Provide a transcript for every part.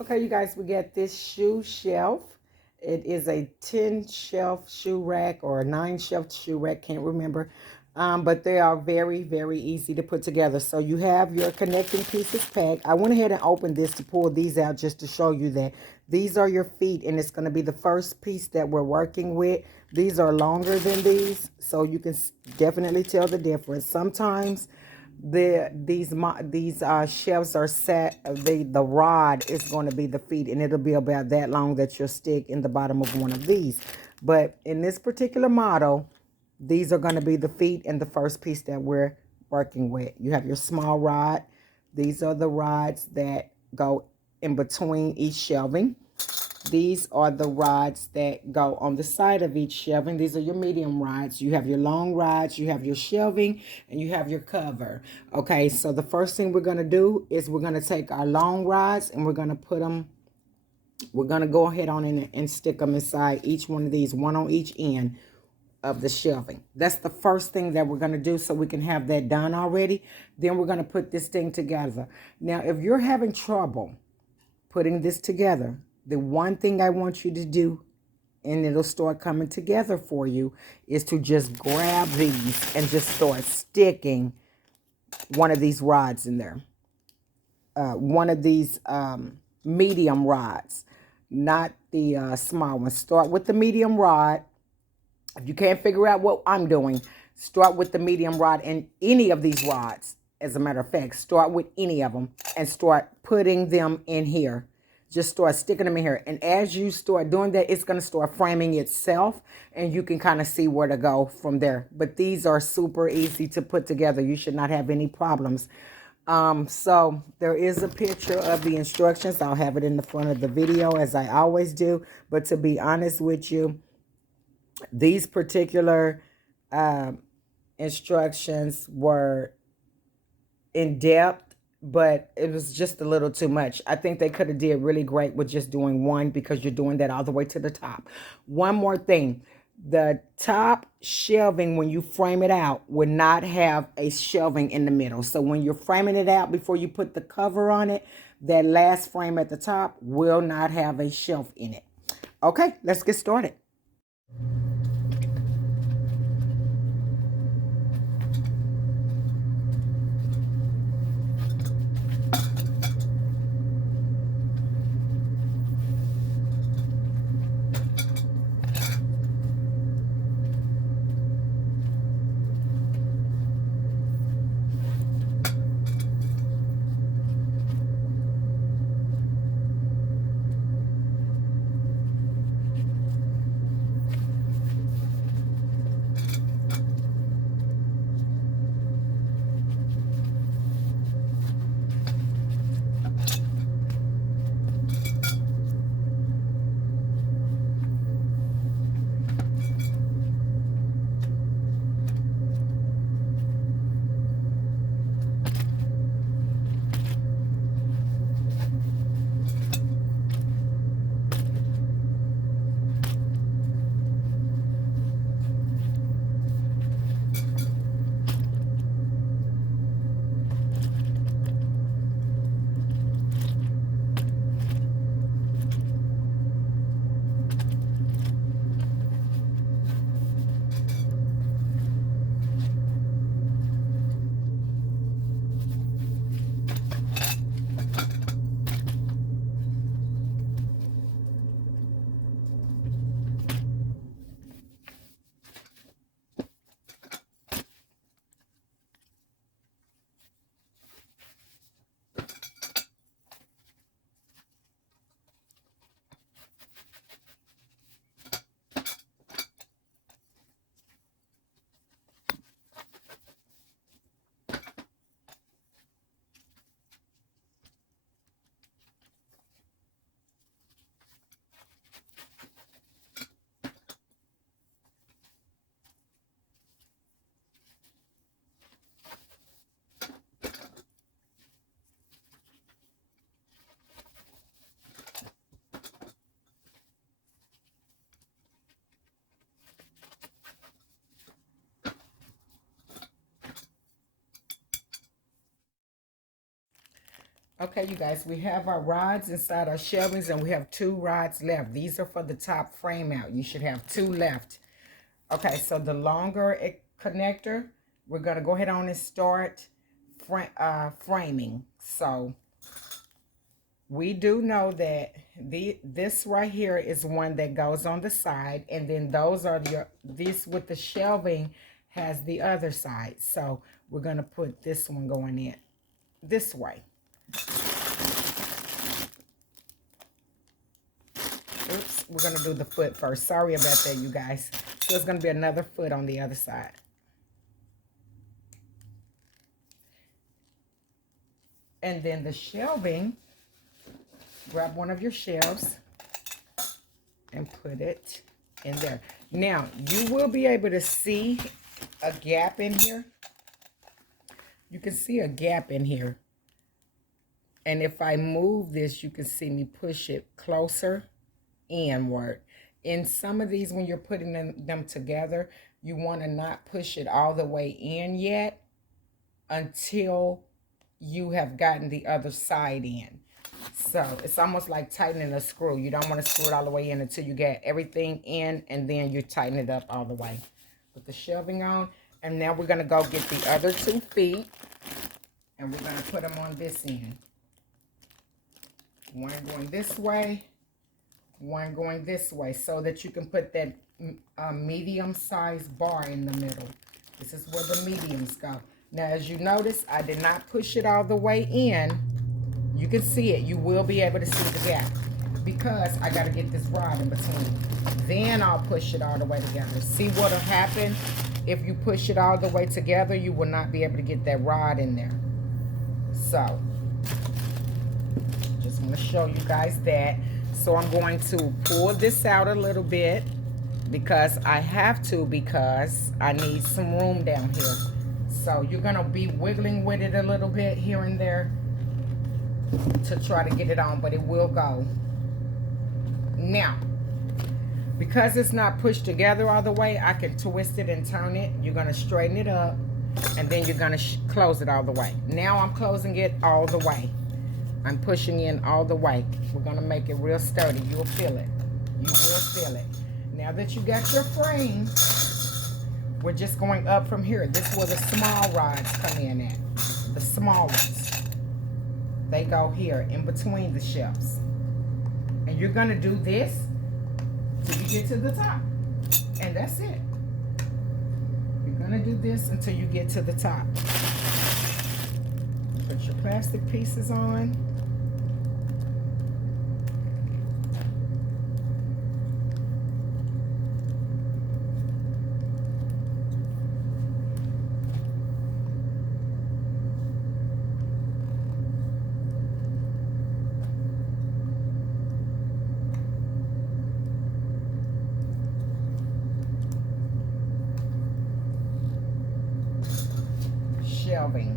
Okay, you guys, we got this shoe shelf. It is a 10 shelf shoe rack or a 9 shelf shoe rack, can't remember. But they are very, very easy to put together. So you have your connecting pieces packed. I went ahead and opened this to pull these out just to show you that these are your feet, and it's going to be the first piece that we're working with. These are longer than these, so you can definitely tell the difference. Sometimes these shelves are set, the rod is going to be the feet, and it'll be about that long that you'll stick in the bottom of one of these. But in this particular model, these are going to be the feet and the first piece that we're working with. You have your small rod. These are the rods that go in between each shelving. These are the rods that go on the side of each shelving. These are your medium rods. You have your long rods, you have your shelving, and you have your cover. Okay, so the first thing we're going to do is we're going to take our long rods and we're going to put them, we're going to go ahead on in and stick them inside each one of these, one on each end of the shelving. That's the first thing that we're going to do, so we can have that done already. Then we're going to put this thing together. Now, if you're having trouble putting this together, the one thing I want you to do, and it'll start coming together for you, is to just grab these and just start sticking one of these rods in there. One of these medium rods, not the small one. Start with the medium rod. If you can't figure out what I'm doing, start with the medium rod and any of these rods. As a matter of fact, start with any of them and start putting them in here. Just start sticking them in here. And as you start doing that, it's going to start framing itself, and you can kind of see where to go from there. But these are super easy to put together. You should not have any problems. So there is a picture of the instructions. I'll have it in the front of the video, as I always do. But to be honest with you, these particular instructions were in depth, but it was just a little too much. I think they could have did really great with just doing one, because you're doing that all the way to the top. One more thing. The top shelving, when you frame it out, would not have a shelving in the middle. So when you're framing it out before you put the cover on it, that last frame at the top will not have a shelf in it. Okay, let's get started. Okay, you guys, we have our rods inside our shelvings, and we have 2 rods left. These are for the top frame out. You should have 2 left. Okay, so the longer connector, we're going to go ahead on and start framing. So we do know that this right here is one that goes on the side, and then those are this with the shelving has the other side. So we're going to put this one going in this way. Oops, we're going to do the foot first. Sorry about that, you guys. So it's going to be another foot on the other side. And then the shelving, grab one of your shelves and put it in there. Now, you will be able to see a gap in here. You can see a gap in here. And if I move this, you can see me push it closer inward. In some of these, when you're putting them together, you want to not push it all the way in yet until you have gotten the other side in. So it's almost like tightening a screw. You don't want to screw it all the way in until you get everything in, and then you tighten it up all the way. Put the shelving on, and now we're going to go get the other 2 feet, and we're going to put them on this end. One going this way, one going this way, so that you can put that medium-sized bar in the middle. This is where the mediums go. Now, as you notice, I did not push it all the way in. You can see it. You will be able to see the gap because I got to get this rod in between. Then I'll push it all the way together. See what will happen if you push it all the way together? You will not be able to get that rod in there. So, just want to show you guys that. So I'm going to pull this out a little bit because I have to, because I need some room down here. So you're going to be wiggling with it a little bit here and there to try to get it on, but it will go. Now, because it's not pushed together all the way, I can twist it and turn it. You're going to straighten it up, and then you're going to close it all the way. Now I'm closing it all the way. I'm pushing in all the way. We're going to make it real sturdy. You'll feel it. You will feel it. Now that you got your frame, we're just going up from here. This is where the small rods come in at. The small ones. They go here in between the shelves. And you're going to do this till you get to the top. And that's it. You're going to do this until you get to the top. Put your plastic pieces on. Shelving.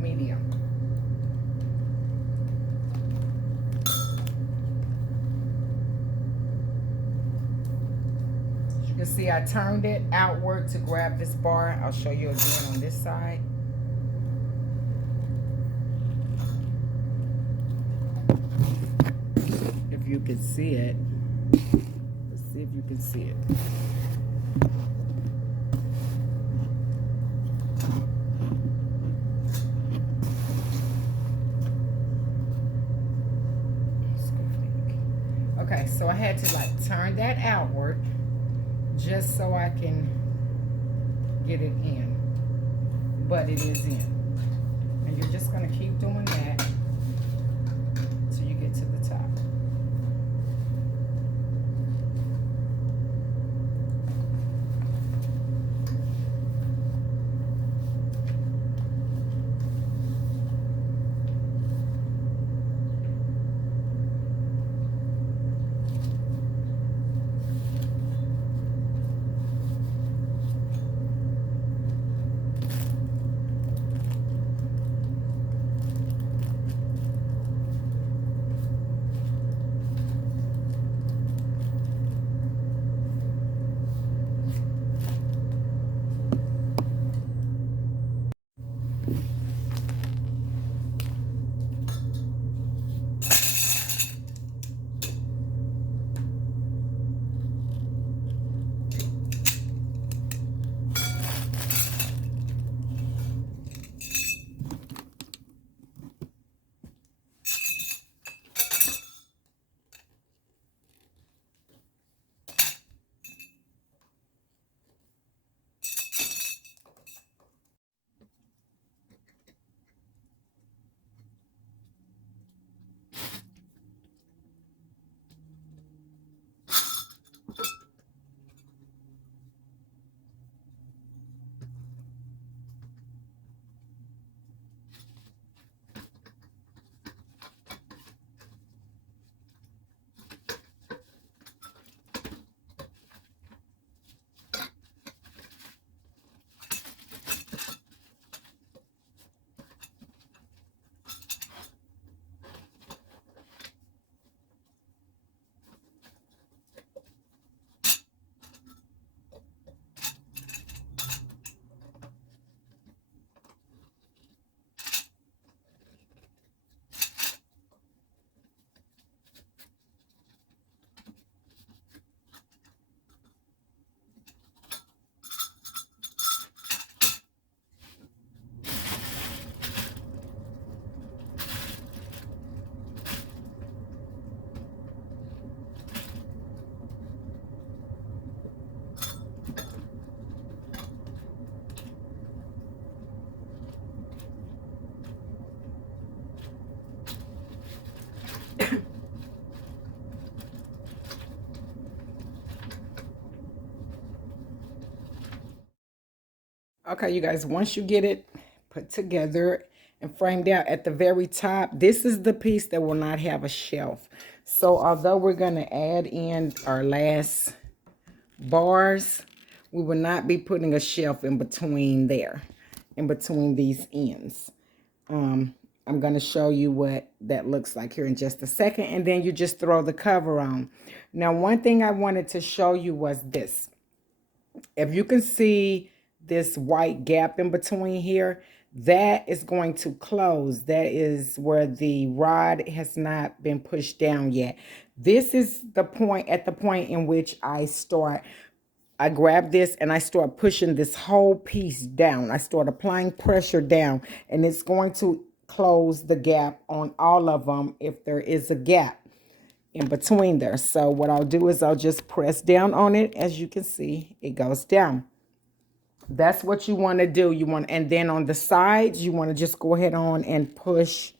Medium. As you can see, I turned it outward to grab this bar. I'll show you again on this side. If you can see it. Let's see if you can see it. Okay, so I had to like turn that outward just so I can get it in, but it is in. And you're just going to keep doing that till you get to the top. Okay, you guys, once you get it put together and framed out at the very top, this is the piece that will not have a shelf. So although we're going to add in our last bars, we will not be putting a shelf in between there, in between these ends. I'm going to show you what that looks like here in just a second, and then you just throw the cover on. Now, one thing I wanted to show you was this. If you can see this white gap in between here, that is going to close. That is where the rod has not been pushed down yet. This is the point, at the point in which I grab this and I start pushing this whole piece down. I start applying pressure down, and it's going to close the gap on all of them if there is a gap in between there. So what I'll do is I'll just press down on it. As you can see, it goes down. That's what you want to do. And then on the sides, you want to just go ahead on and push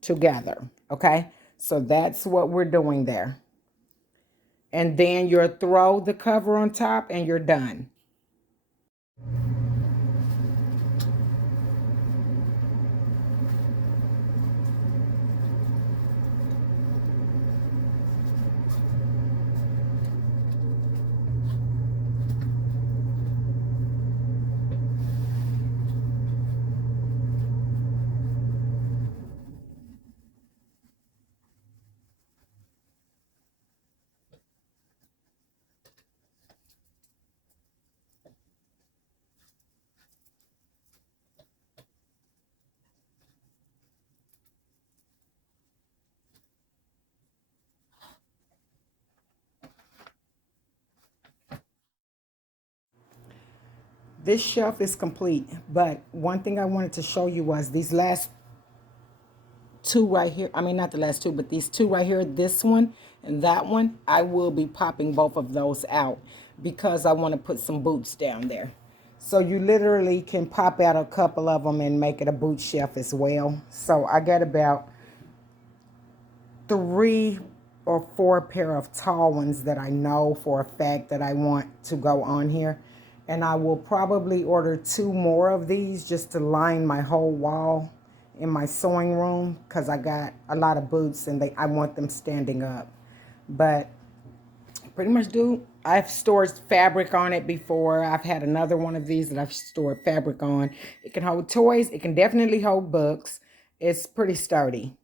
together. Okay, so that's what we're doing there. And then you'll throw the cover on top and you're done. This shelf is complete, but one thing I wanted to show you was these last two right here. I mean, not the last two, but these two right here, this one and that one, I will be popping both of those out because I want to put some boots down there. So you literally can pop out a couple of them and make it a boot shelf as well. So I got about 3 or 4 pair of tall ones that I know for a fact that I want to go on here. And I will probably order 2 more of these just to line my whole wall in my sewing room, because I got a lot of boots and I want them standing up. But pretty much I've stored fabric on it before. I've had another one of these that I've stored fabric on. It can hold toys. It can definitely hold books. It's pretty sturdy.